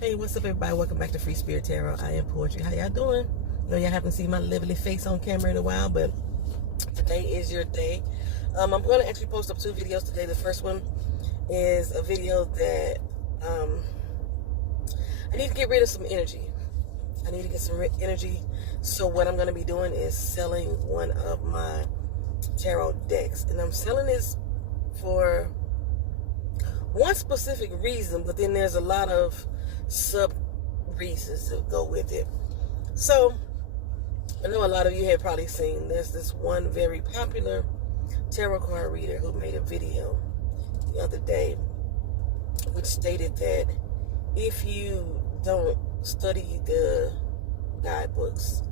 Hey, what's up, everybody? Welcome back to Free Spirit Tarot. I am Poetry. How y'all doing? I know y'all haven't seen my lovely face on camera in a while, but today is your day. I'm going to actually post up 2 videos today. The first one is a video that I need to get rid of some energy. I need to get some energy. So what I'm going to be doing is selling one of my tarot decks. And I'm selling this for one specific reason, but then there's a lot of sub reasons that go with it. So I know a lot of you have probably seen there's this one very popular tarot card reader who made a video the other day which stated that if you don't study the guidebooks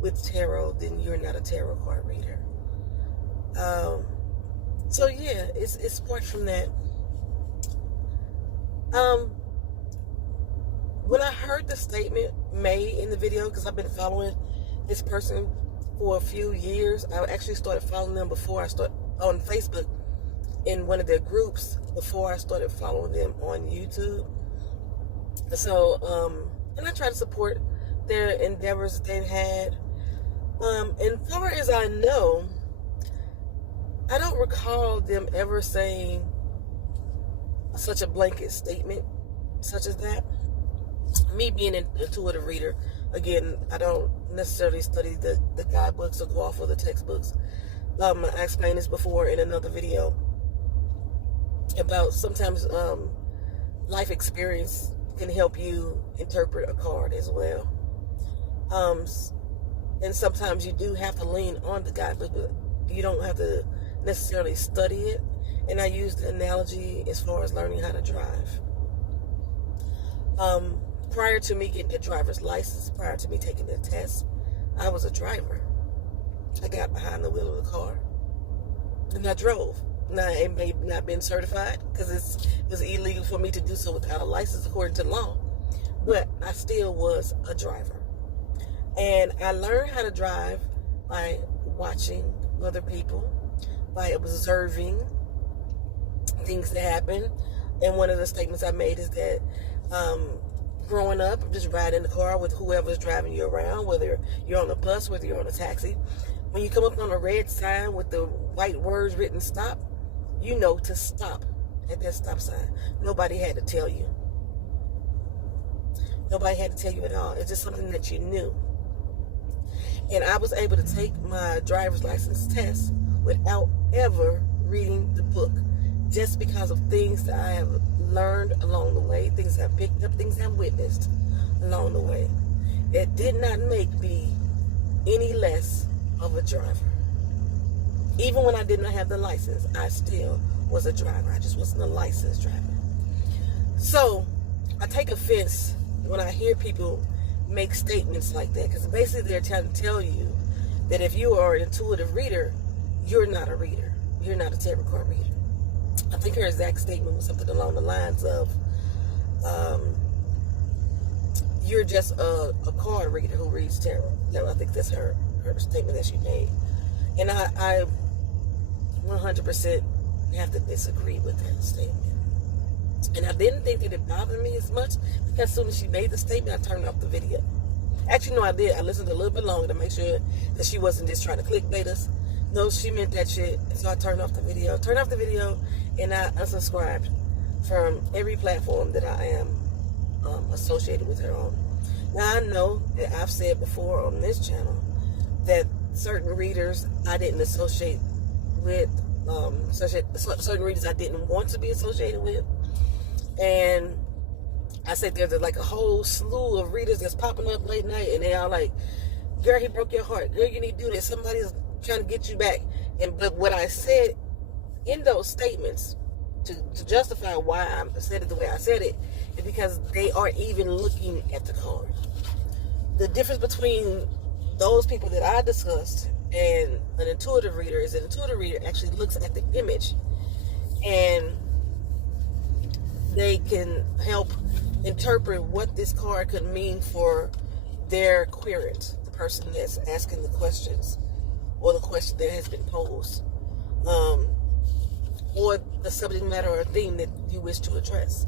with tarot, then you're not a tarot card reader. So yeah, it's sparked from that. When I heard the statement made in the video, because I've been following this person for a few years, I actually started following them before I started on Facebook in one of their groups before I started following them on YouTube. So, and I try to support their endeavors that they've had. And far as I know, I don't recall them ever saying such a blanket statement such as that. Me being an intuitive reader, again, I don't necessarily study the guidebooks or go off of the textbooks. I explained this before in another video about sometimes life experience can help you interpret a card as well. And sometimes you do have to lean on the guidebook, but you don't have to necessarily study it. And I use the analogy as far as learning how to drive. Prior to me getting a driver's license, prior to me taking the test, I was a driver. I got behind the wheel of the car and I drove. Now, it may not have been certified because it was illegal for me to do so without a license according to law, but I still was a driver. And I learned how to drive by watching other people, by observing things that happen. And one of the statements I made is that growing up, just riding in the car with whoever's driving you around, whether you're on a bus, whether you're on a taxi, when you come up on a red sign with the white words written stop, you know to stop at that stop sign. Nobody had to tell you. Nobody had to tell you at all. It's just something that you knew. And I was able to take my driver's license test without ever reading the book, just because of things that I have learned along the way, things I've picked up, things I've witnessed along the way. It did not make me any less of a driver. Even when I did not have the license, I still was a driver. I just wasn't a licensed driver. So I take offense when I hear people make statements like that, because basically they're trying to tell you that if you are an intuitive reader, you're not a reader. You're not a tarot card reader. I think her exact statement was something along the lines of, you're just a card reader who reads tarot. I think that's her statement that she made. And I 100% have to disagree with that statement. And I didn't think that it bothered me as much, because as soon as she made the statement, I turned off the video. Actually, no, I did. I listened a little bit longer to make sure that she wasn't just trying to clickbait us. No, she meant that shit. So I turned off the video. And I unsubscribed from every platform that I am associated with her on. Now, I know that I've said before on this channel that certain readers I didn't associate with, certain readers I didn't want to be associated with. And I said there's like a whole slew of readers that's popping up late night, and they all like, girl, he broke your heart. Girl, you need to do this. Somebody's trying to get you back. But what I said in those statements to justify why I said it the way I said it is because they aren't even looking at the card. The difference between those people that I discussed and an intuitive reader is an intuitive reader actually looks at the image, and they can help interpret what this card could mean for their querent, the person that's asking the questions or the question that has been posed. or the subject matter or theme that you wish to address.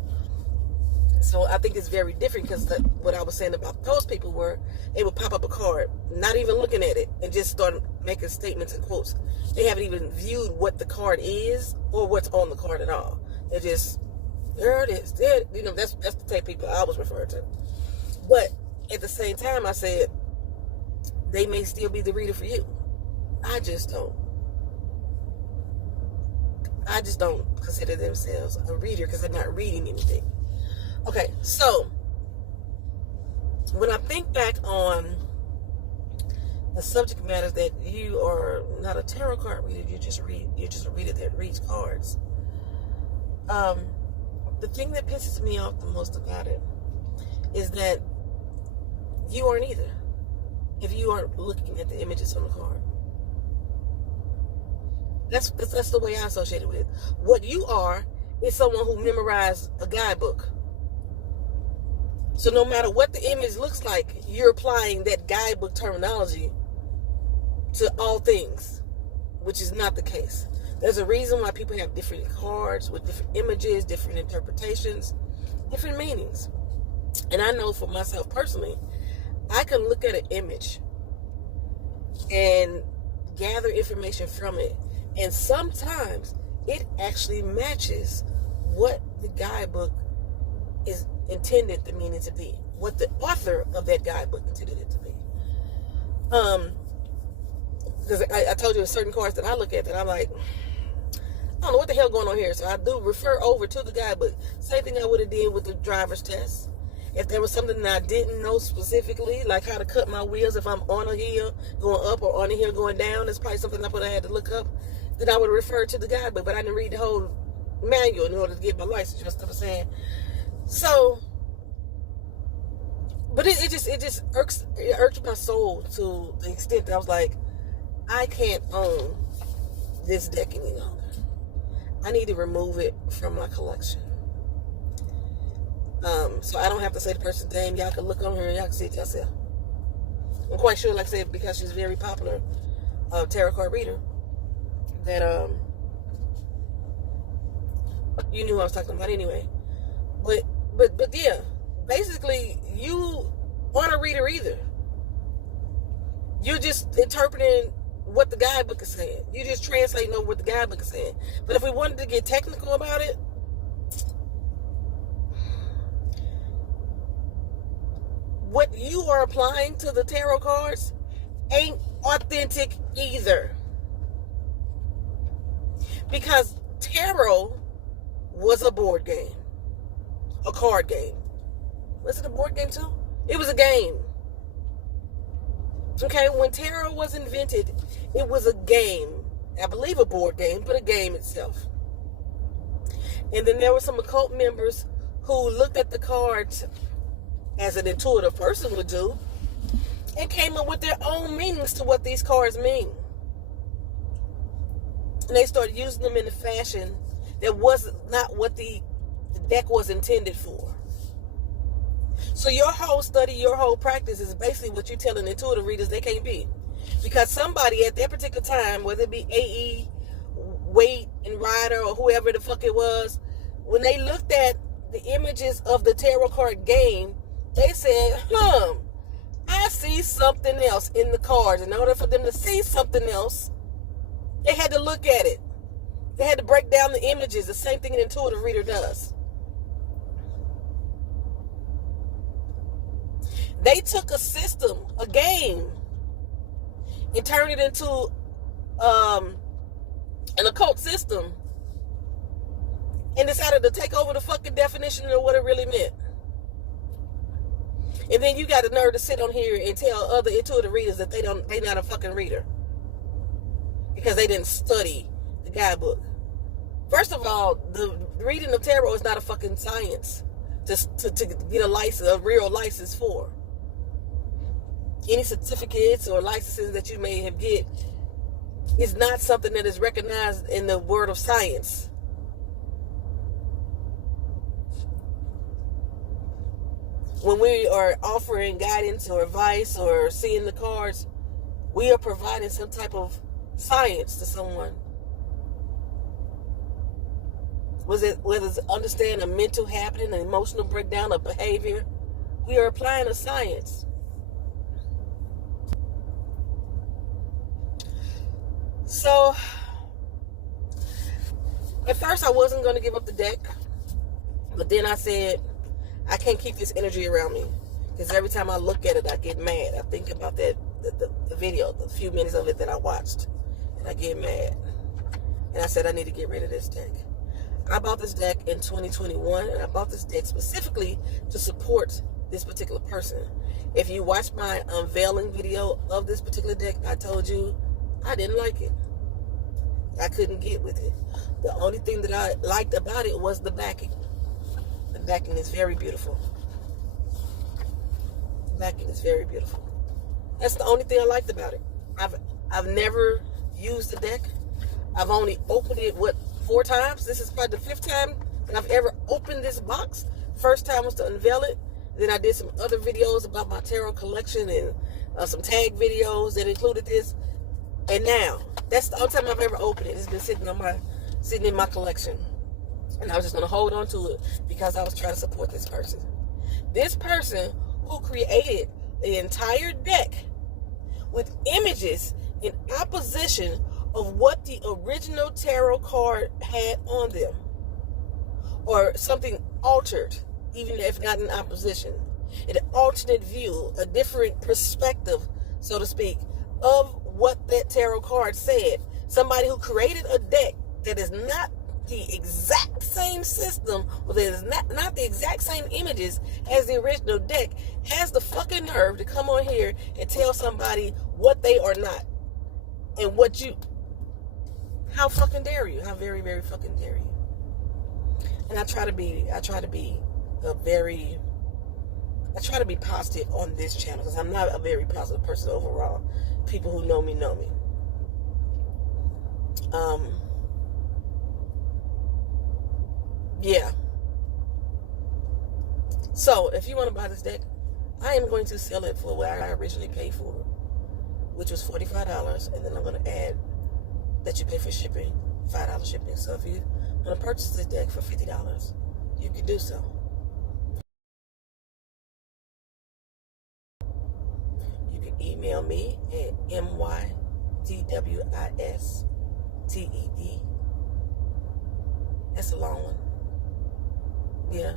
So I think it's very different, because what I was saying about those people were they would pop up a card, not even looking at it, and just start making statements and quotes. They haven't even viewed what the card is or what's on the card at all. They're just, there it is. There, that's the type of people I was referring to. But at the same time, I said they may still be the reader for you. I just don't consider themselves a reader, because they're not reading anything. Okay, so when I think back on the subject matters that you are not a tarot card reader, you're just a reader that reads cards. The thing that pisses me off the most about it is that you aren't either, if you aren't looking at the images on the card. That's the way I associate it with it. What you are is someone who memorized a guidebook. So no matter what the image looks like, you're applying that guidebook terminology to all things, which is not the case. There's a reason why people have different cards with different images, different interpretations, different meanings. And I know for myself personally, I can look at an image and gather information from it. And sometimes it actually matches what the guidebook is intended the meaning to be, what the author of that guidebook intended it to be. Because I told you there's certain cards that I look at that I'm like, I don't know what the hell going on here. So I do refer over to the guidebook. Same thing I would have did with the driver's test. If there was something that I didn't know specifically, like how to cut my wheels if I'm on a hill going up or on a hill going down, that's probably something I would have had to look up. Then I would refer to the guidebook, but I didn't read the whole manual in order to get my license. You know what I'm saying? So, but it just irks my soul to the extent that I was like, I can't own this deck any longer. I need to remove it from my collection. So I don't have to say the person's name. Y'all can look on her and y'all can see it yourself. I'm quite sure, like I said, because she's very popular tarot card reader, that you knew who I was talking about anyway. But yeah, basically you aren't a reader either. You're just interpreting what the guidebook is saying. You're just translating over what the guidebook is saying. But if we wanted to get technical about it, what you are applying to the tarot cards ain't authentic either. Because tarot was a board game. A card game. Was it a board game too? It was a game. Okay, when tarot was invented, it was a game. I believe a board game, but a game itself. And then there were some occult members who looked at the cards as an intuitive person would do, and came up with their own meanings to what these cards mean. And they started using them in a fashion that was not what the deck was intended for. So your whole study, your whole practice is basically what you're telling intuitive readers they can't be. Because somebody at that particular time, whether it be AE, Wait, and Rider, or whoever the fuck it was, when they looked at the images of the tarot card game, they said, I see something else in the cards. In order for them to see something else, they had to look at it. They had to break down the images, the same thing an intuitive reader does. They took a system, a game, and turned it into an occult system, and decided to take over the fucking definition of what it really meant. And then you got the nerve to sit on here and tell other intuitive readers that they're not a fucking reader because they didn't study the guidebook. First of all, the reading of tarot is not a fucking science to get a license, a real license for. Any certificates or licenses that you may have get is not something that is recognized in the world of science. When we are offering guidance or advice or seeing the cards, we are providing some type of science to someone. whether it's understanding a mental happening, an emotional breakdown of behavior, we are applying a science. So, at first I wasn't going to give up the deck, but then I said, I can't keep this energy around me, because every time I look at it, I get mad. I think about the video, the few minutes of it that I watched, and I get mad. And I said, I need to get rid of this deck. I bought this deck in 2021, and I bought this deck specifically to support this particular person. If you watch my unveiling video of this particular deck, I told you I didn't like it. I couldn't get with it. The only thing that I liked about it was the backing. The backing is very beautiful. The backing is very beautiful. That's the only thing I liked about it. I've never used the deck. I've only opened it, 4 times? This is probably the 5th time that I've ever opened this box. First time was to unveil it. Then I did some other videos about my tarot collection and some tag videos that included this. And now, that's the only time I've ever opened it. It's been sitting in my collection. And I was just going to hold on to it because I was trying to support this person. This person who created the entire deck with images in opposition of what the original tarot card had on them, or something altered, even if not in opposition, an alternate view, a different perspective, so to speak, of what that tarot card said. Somebody who created a deck that is not the exact same system, or that is not the exact same images as the original deck, has the fucking nerve to come on here and tell somebody what they are not. And how fucking dare you? How very, very fucking dare you? And I try to be positive on this channel, because I'm not a very positive person overall. People who know me know me. Yeah. So, if you want to buy this deck, I am going to sell it for what I originally paid for it, which was $45, and then I'm going to add that you pay for shipping, $5 shipping. So if you want to purchase this deck for $50, you can do so. You can email me at mytwisted. That's a long one. Yeah.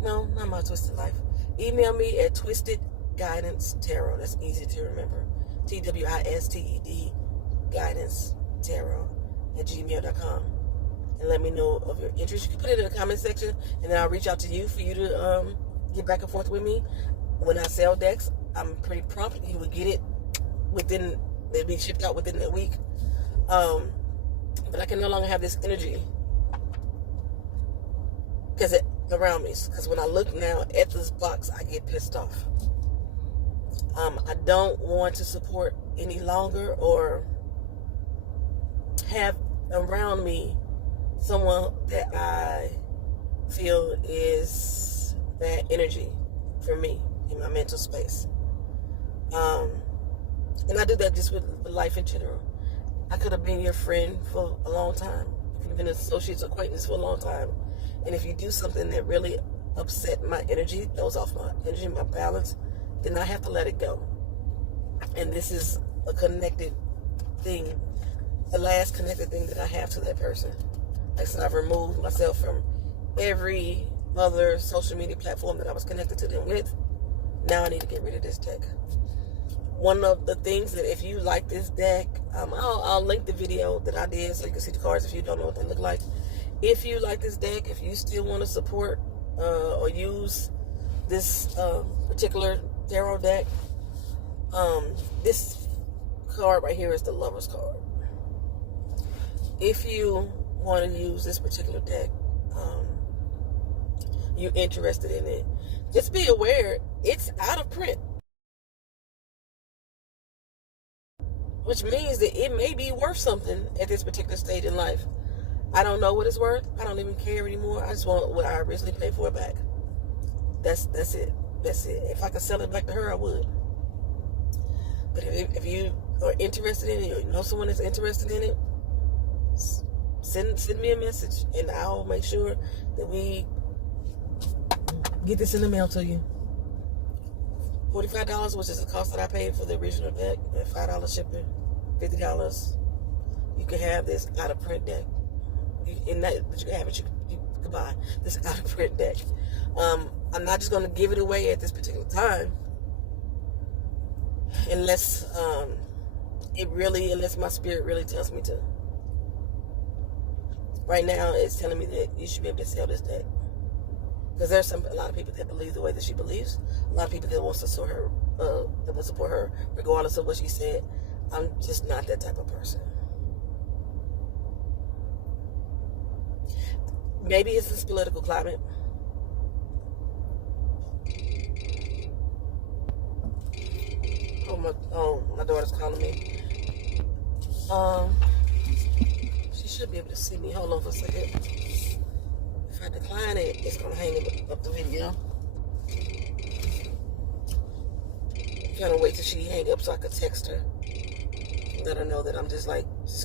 No, not My Twisted Life. Email me at Twisted Guidance Tarot. That's easy to remember. TWISTED Guidance Tarot at gmail.com, and let me know of your interest. You can put it in the comment section, and then I'll reach out to you for you to get back and forth with me. When I sell decks, I'm pretty prompt. You will get it they'll be shipped out within a week. But I can no longer have this energy around me, because when I look now at this box, I get pissed off. I don't want to support any longer, or have around me someone that I feel is bad energy for me in my mental space. And I do that just with life in general. I could have been your friend for a long time. I could have been an associate, acquaintance for a long time. And if you do something that really upset my energy, throws off my energy, my balance, then I have to let it go. And this is a connected thing, the last connected thing that I have to that person. Like I said, I've removed myself from every other social media platform that I was connected to them with. Now I need to get rid of this deck. One of the things that, if you like this deck, I'll link the video that I did so you can see the cards if you don't know what they look like. If you like this deck, if you still want to support or use this particular tarot deck, this card right here is the Lover's card. If you want to use this particular deck, you're interested in it, just be aware it's out of print, which means that it may be worth something at this particular stage in life. I don't know what it's worth. I don't even care anymore. I just want what I originally paid for it back. That's it. That's it. If I could sell it back to her, I would. But if you are interested in it, or you know someone that's interested in it, send me a message, and I'll make sure that we get this in the mail to you. $45, which is the cost that I paid for the original deck, and $5 shipping, $50. You can have this out of print deck. But you can have it. You can buy this out of print deck. I'm not just going to give it away at this particular time, unless unless my spirit really tells me to. Right now, it's telling me that you should be able to sell this deck. Because there's a lot of people that believe the way that she believes. A lot of people that wants to support her, regardless of what she said. I'm just not that type of person. Maybe it's this political climate. My daughter's calling me. She should be able to see me. Hold on for a second. If I decline it, it's gonna hang up the video. I'm trying to wait till she hang up so I could text her. Let her know that I'm just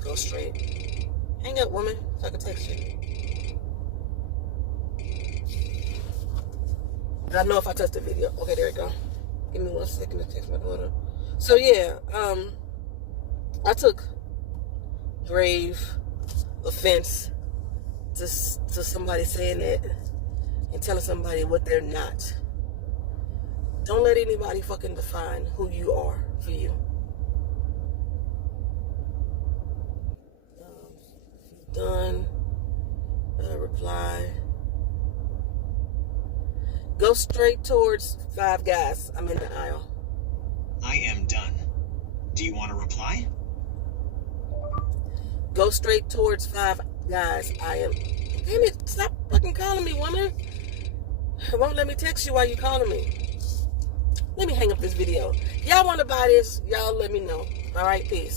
go straight. Hang up, woman, so I can text you. But I know if I touch the video. Okay, there we go. Give me 1 second to text my daughter. So yeah, I took grave offense to somebody saying that and telling somebody what they're not. Don't let anybody fucking define who you are for you. Done. Reply. Go straight towards Five Guys. I'm in the aisle. I am done. Do you want to reply? Go straight towards Five Guys. I am. Damn it, stop fucking calling me, woman. It won't let me text you while you calling me. Let me hang up this video. Y'all want to buy this? Y'all let me know. All right, peace.